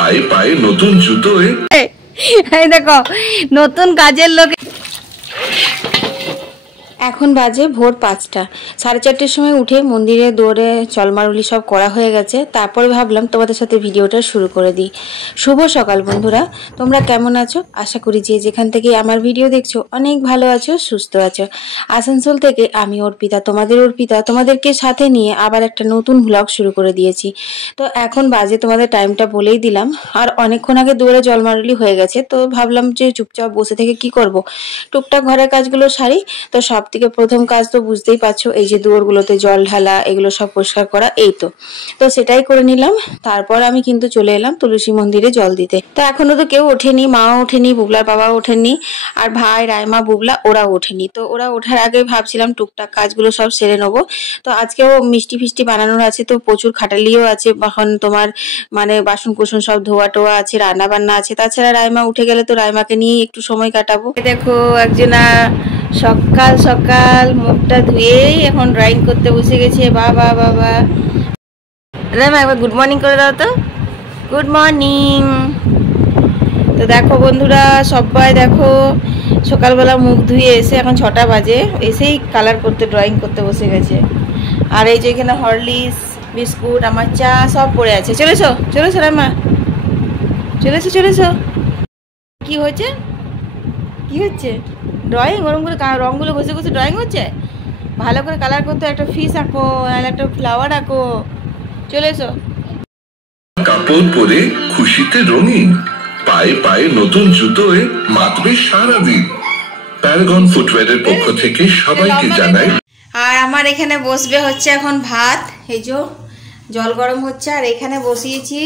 পায়ে পায়ে নতুন জুতো। এই দেখো নতুন কাজের লোক। এখন বাজে ভোর 5টা। 4:30টার সময় উঠে মন্দিরে দৌড়ে চলমারুলি সব করা হয়ে গেছে। তারপরে ভাবলাম তোমাদের সাথে ভিডিওটা শুরু করে দিই। শুভ সকাল বন্ধুরা, তোমরা কেমন আছো? আশা করি যে যেখান থেকে আমার ভিডিও দেখছো অনেক ভালো আছো, সুস্থ আছো। আসানসোল থেকে আমি অর্পিতা, তোমাদেরকে সাথে নিয়ে আবার একটা নতুন ব্লগ শুরু করে দিয়েছি। তো এখন বাজে তোমাদের টাইমটা বলেই দিলাম। আর অনেকক্ষণ আগে দৌড়ে জলমারুলি হয়ে গেছে, তো ভাবলাম যে চুপচাপ বসে থেকে কি করব, টুকটাক ঘরের কাজগুলো সারি। তো সব থেকে প্রথম কাজ তো বুঝতেই পারছো, এই যে দুয়ারগুলোতে জল ঢালা, এগুলো সব পরিষ্কার করা, এই তো সেটাই করে নিলাম। তারপর আমি কিন্তু চলে এলাম তুলসী মন্দিরে জল দিতে। তো এখনো তো কেউ ওঠেনি, মাও ওঠেনি, বুবলার বাবাও ওঠেনি, আর ভাই, রাইমা, বুবলা ওরাও ওঠেনি। তো ওরা ওঠার আগে ভাবছিলাম টুকটাক কাজগুলো সব সেরে নেবো। তো আজকেও মিষ্টি ফিষ্টি বানানোর আছে, তো প্রচুর খাটালিও আছে। এখন তোমার মানে বাসন কুসন সব ধোয়া টোয়া আছে, রান্না বান্না আছে। তাছাড়া রাইমা উঠে গেলে তো রাইমাকে নিয়ে একটু সময় কাটাবো। দেখো একজনা সকাল সকাল মুখটা ধুয়েই এখন ড্রয়িং করতে বসে গেছে। বাবা বাবা, রাইমা একবার গুড মর্নিং করে দাও তো। Good morning. তো দেখো বন্ধুরা, সবাই দেখো সকালবেলা মুখ ধুয়ে এসে এখন 6টা বাজে, এসেই কালার করতে, ড্রয়িং করতে বসে গেছে। আর এই যে এখানে হরলিক্স, বিস্কুট, আমার চা সব পড়ে আছে। চলেছো চলেছো রাইমা, চলেছো। কি হয়েছে, কি হচ্ছে? ড্রয়িং ওরম করে রঙগুলো ঘষে ঘষে ড্রয়িং হচ্ছে। ভালো করে কালার করতে একটা ফিশ আঁকো, আর একটা ফ্লাওয়ার আঁকো। চলে এসো। কাপড় পরে খুশিতে রঙিন, পায়ে পায়ে নতুন জুতোয় মাতবে সারাদিন। প্যারাগন ফুটওয়্যারের পক্ষ থেকে সবাইকে জানাই। আর আমার এখানে বসবে হচ্ছে এখন ভাত। এই যে জল গরম হচ্ছে, আর এখানে বসিয়েছি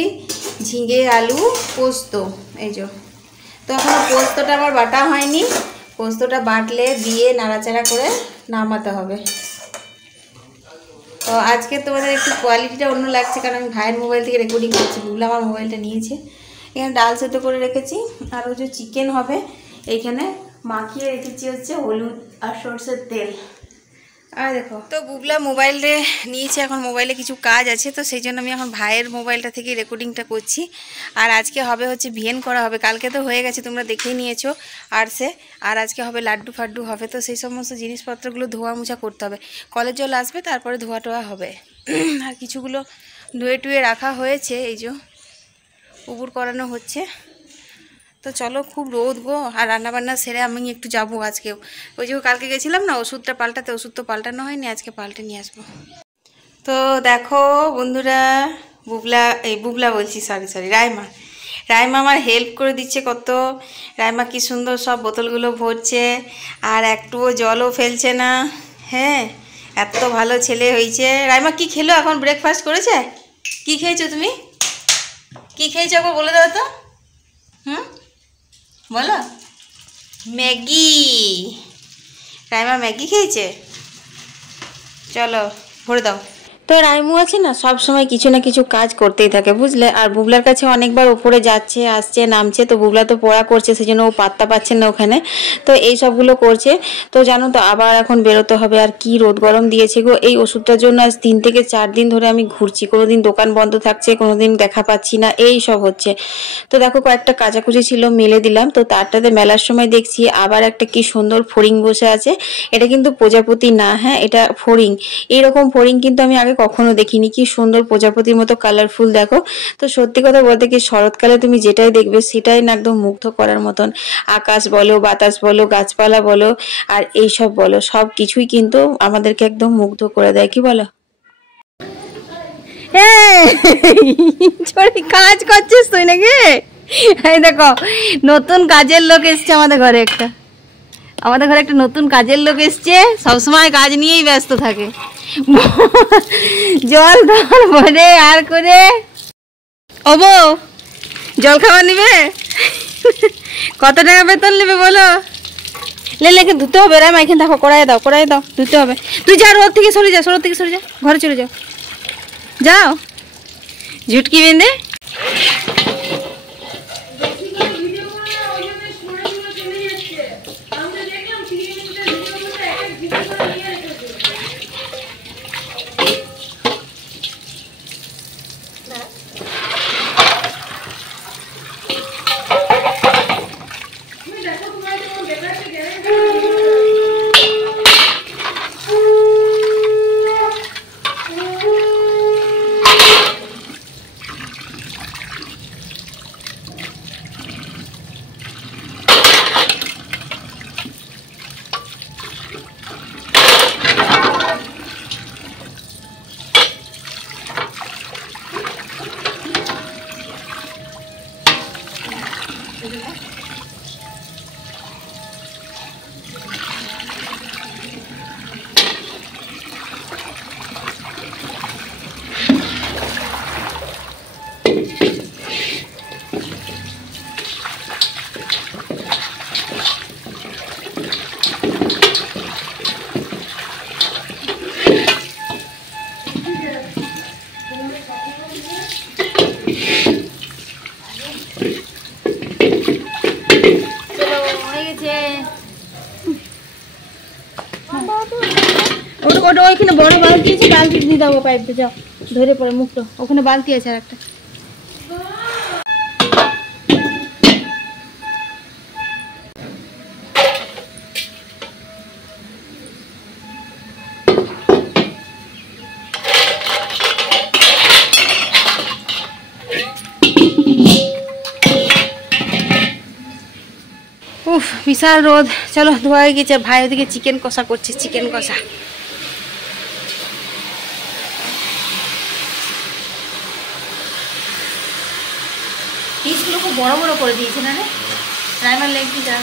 ঝিঙে আলু পোস্ত। এই যে তো এখন পোস্তটা আমার বাটা হয়নি, পোস্তটা বাটলে দিয়ে নাড়াচাড়া করে নামাতে হবে। তো আজকে তোমাদের একটু কোয়ালিটিটা অন্য লাগছে, কারণ আমি ভাইয়ের মোবাইল থেকে রেকর্ডিং করছি। বুবলা আমার মোবাইলটা নিয়েছে। এখানে ডাল সেদ্ধ করে রেখেছি, আর ওই যে চিকেন হবে এইখানে মাখিয়ে রেখেছি হচ্ছে হলুদ আর সরষের তেল। আর দেখো তো বুবলা মোবাইলে নিয়েছে, এখন মোবাইলে কিছু কাজ আছে, তো সেই জন্য আমি এখন ভাইয়ের মোবাইলটা থেকে রেকর্ডিংটা করছি। আর আজকে হবে হচ্ছে ভিয়েন করা হবে, কালকে তো হয়ে গেছে তোমরা দেখেই নিয়েছো। আর আজকে হবে লাড্ডু ফাড্ডু হবে। তো সেই সমস্ত জিনিসপত্রগুলো ধোয়া মোছা করতে হবে। কলের জল আসবে, তারপরে ধোয়া টোয়া হবে। আর কিছুগুলো ধুয়ে টুয়ে রাখা হয়েছে, এই যে উপুর করানো হচ্ছে। তো চলো, খুব রোদ গো। আর রান্নাবান্না সেরে আমি একটু যাবো আজকেও। ওই যে কালকে গেছিলাম না ওষুধটা পাল্টাতে, ওষুধ তো পাল্টানো হয়নি, আজকে পাল্টে নিয়ে আসবো। তো দেখো বন্ধুরা, বুবলা বলছি, সরি রাইমা আমার হেল্প করে দিচ্ছে কত। রাইমা কি সুন্দর সব বোতলগুলো ভরছে, আর একটুও জলও ফেলছে না। হ্যাঁ, এত ভালো ছেলে হয়েছে। রাইমা কি খেলো এখন? ব্রেকফাস্ট করেছে? কি খেয়েছো তুমি? কি খেয়েছো একবার বলে দাও তো। বলো। ম্যাগি। রাইমা ম্যাগি খেয়েছে। চলো ভরে দাও। তো রাইমু আছে না, সব সময় কিছু না কিছু কাজ করতেই থাকে বুঝলে। আর বুবলার কাছে অনেকবার উপরে যাচ্ছে, আসছে, নামছে। তো বুবলা তো পড়া করছে, সেজন্য ও পাত্তা পাচ্ছে না ওখানে। তো এই সবগুলো করছে। তো জানো তো আবার এখন বেরোতে হবে। আর কি রোদ গরম দিয়েছে গো। এই ওষুধটার জন্য আজ 3 থেকে 4 দিন ধরে আমি ঘুরছি। কোনোদিন দোকান বন্ধ থাকছে, কোনোদিন দেখা পাচ্ছি না, এই সব হচ্ছে। তো দেখো কয়েকটা কাচাকুচি ছিল, মেলে দিলাম। তো তারটাতে মেলার সময় দেখছি আবার একটা কি সুন্দর ফড়িং বসে আছে। এটা কিন্তু প্রজাপতি না, হ্যাঁ এটা ফড়িং। এইরকম ফড়িং কিন্তু আমি আগে কখনো দেখিনি। কি সুন্দর প্রজাপতির মতো কালারফুল দেখো। তো সত্যি কথা বলতে কি, শরৎকালে তুমি যেটাই দেখবে সেটাই না একদম মুগ্ধ করার মতন। আকাশ বলো, বাতাস বলো, গাছপালা বলো, আর এইসব বলো, সব কিছুই কিন্তু আমাদেরকে একদম মুগ্ধ করে দেয়, কি বলো? কাজ করছিস তুই নাকি? এই দেখো নতুন কাজের লোক এসছে আমাদের ঘরে একটা। নতুন কাজের লোক এসছে, সবসময় কাজ নিয়েই ব্যস্ত থাকে। জল ভরে আর করে। ও বউ, জল খাবার নিবে? কত টাকা বেতন নেবে বলো? লেকে ধুতে হবে। রাইমা এখানে দেখো, কড়াই দাও, ধুতে হবে। তুই যা, রোদ থেকে সরে যা, ঘরে চলে যাও। ঝুটকি বেঁধে ওইখানে বড় বালতি আছে, বালতি দিয়ে দাও পাইপটা, যাও ধরে পড়ে মুখটা, ওখানে বালতি আছে আর একটা। উফ বিশাল রোদ। চলো ধোয়া হয়ে গেছে, ভাই ওদিকে চিকেন কষা করছে, চিকেন কষা। পিসগুলো খুব বড় বড় করে দিয়েছে না রে, রাইমার লেগ পিস আর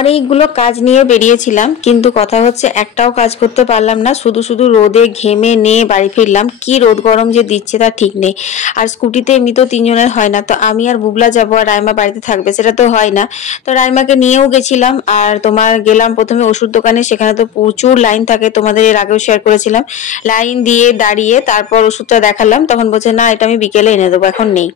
অনেকগুলো কাজ নিয়ে বেরিয়েছিলাম, কিন্তু কথা হচ্ছে একটাও কাজ করতে পারলাম না। শুধু শুধু রোদে ঘেমে নিয়ে বাড়ি ফিরলাম। কি রোদ গরম যে দিচ্ছে তা ঠিক নেই। আর স্কুটিতে এমনি তো 3 জনের হয় না, তো আমি আর বুবলা যাবো আর রাইমা বাড়িতে থাকবে, সেটা তো হয় না। তো রাইমাকে নিয়েও গেছিলাম। আর তোমার গেলাম প্রথমে ওষুধ দোকানে, সেখানে তো প্রচুর লাইন থাকে, তোমাদের এর আগেও শেয়ার করেছিলাম। লাইন দিয়ে দাঁড়িয়ে তারপর ওষুধটা দেখালাম, তখন বলছে না এটা আমি বিকেলে এনে দেবো, এখন নেই।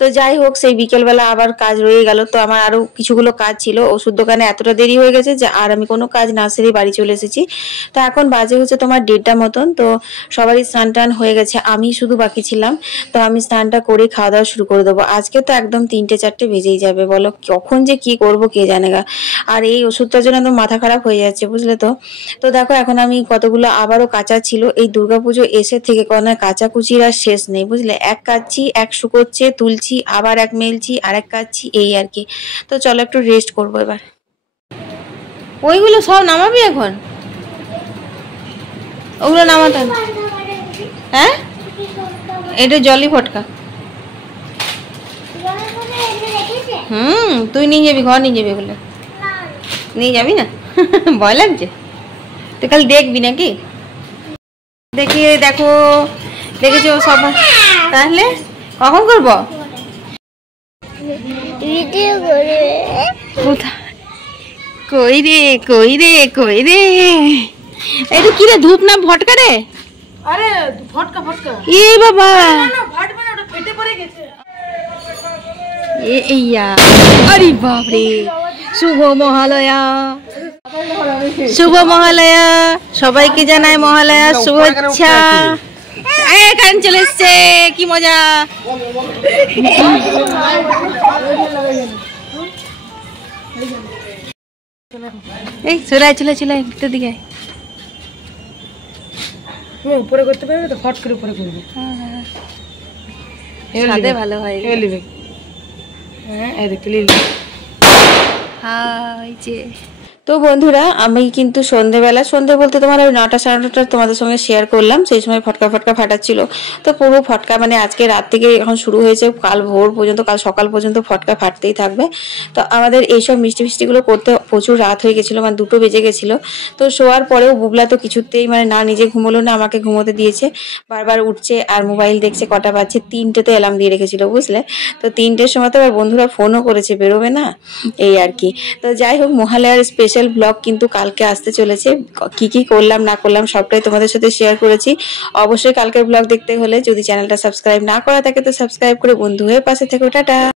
তো যাই হোক, সেই বিকেলবেলা আবার কাজ রয়ে গেল। তো আমার আরো কিছুগুলো কাজ ছিল, ওষুধ দোকানে এতটা দেরি হয়ে গেছে যে আর আমি কোনো কাজ না সেরে বাড়ি চলে এসেছি। তো এখন বাজে হচ্ছে তোমার 1:30 মতন। তো সবারই স্নান টান হয়ে গেছে, আমি শুধু বাকি ছিলাম। তো আমি স্নানটা করে খাওয়া দাওয়া শুরু করে দেবো। আজকে তো একদম 3-4 বেজেই যাবে, বলো কখন যে কি করব কে জানে গা। আর এই ওষুধটার জন্য একদম মাথা খারাপ হয়ে যাচ্ছে, বুঝলে তো। তো দেখো এখন আমি কতগুলো আবারও কাঁচা ছিল, এই দুর্গাপুজো এসে থেকে কোনো কাচাকুচির আর শেষ নেই, বুঝলে। এক কাচ্ছি, এক শুকোচ্ছে, তুলছি, আবার এক মেলছি, আর এক কাচ্ছি, এই আর কি। তো চলো একটু রেস্ট করবো এবার। ওইগুলো সব নামাবি এখন? ওগুলো নামাতে হবে। হ্যাঁ এটা জলি ফটকা। তুই নিয়ে যাবি, ঘর নিয়ে যাবি, ওগুলো নিয়ে যাবি না? ভয় লাগছে? তুই কাল দেখবি নাকি? দেখি দেখো, দেখেছো সব। তাহলে কখন করবো? কোথায়? কই রে কই রে কই রে, এটা কি রে, ধূপ না ফটকা রে? আরে ফটকা ফটকা। এ বাবা, না ফাটবে না, ওটা ফেটে পড়ে গেছে। এইয়া, আরে বাপ রে, শুভ মহালয়া, শুভ মহালয়া, সবাইকে জানাই মহালয়া শুভেচ্ছা। কারেন্ট চলে এসছে, কি মজা। এই চলে চলে চলে ভিতর দিকে। উপরে করতে পারবে তো, ফট করে উপরে করবে। সাদে ভালো হয়। হ্যাঁ এই দেখতে লিলি। হাই যে। তো বন্ধুরা, আমি কিন্তু সন্ধে বলতে তোমার ওই 9টা 9:30 তোমাদের সঙ্গে শেয়ার করলাম, সেই সময় ফটকা ফটকা ফাটাচ্ছিল। তো পুরো ফটকা মানে আজকে রাত থেকে এখন শুরু হয়েছে, কাল ভোর পর্যন্ত, কাল সকাল পর্যন্ত ফটকা ফাটতেই থাকবে। তো আমাদের এইসব মিষ্টি ফিষ্টিগুলো করতে প্রচুর রাত হয়ে গেছিলো, মানে 2টো বেজে গেছিলো। তো শোয়ার পরেও বুবলা তো কিছুতেই মানে না নিজে ঘুমোলো না আমাকে ঘুমোতে দিয়েছে, বারবার উঠছে আর মোবাইল দেখছে। কটা বাজছে? 3টেতে অ্যালার্ম দিয়ে রেখেছিল, বুঝলে। তো 3টের সময় তো আবার বন্ধুরা ফোনও করেছে, বেরোবে না, এই আর কি। তো যাই হোক, মহালয়ার স্পেশাল ব্লগ কিন্তু কালকে আসতে চলেছে। কি কি করলাম না করলাম সবটাই তোমাদের সাথে শেয়ার করেছি। অবশ্যই কালকের ব্লগ দেখতে হলে যদি চ্যানেলটা সাবস্ক্রাইব না করা থাকে তো সাবস্ক্রাইব করে বন্ধু হয়ে পাশে থেকো। টাটা।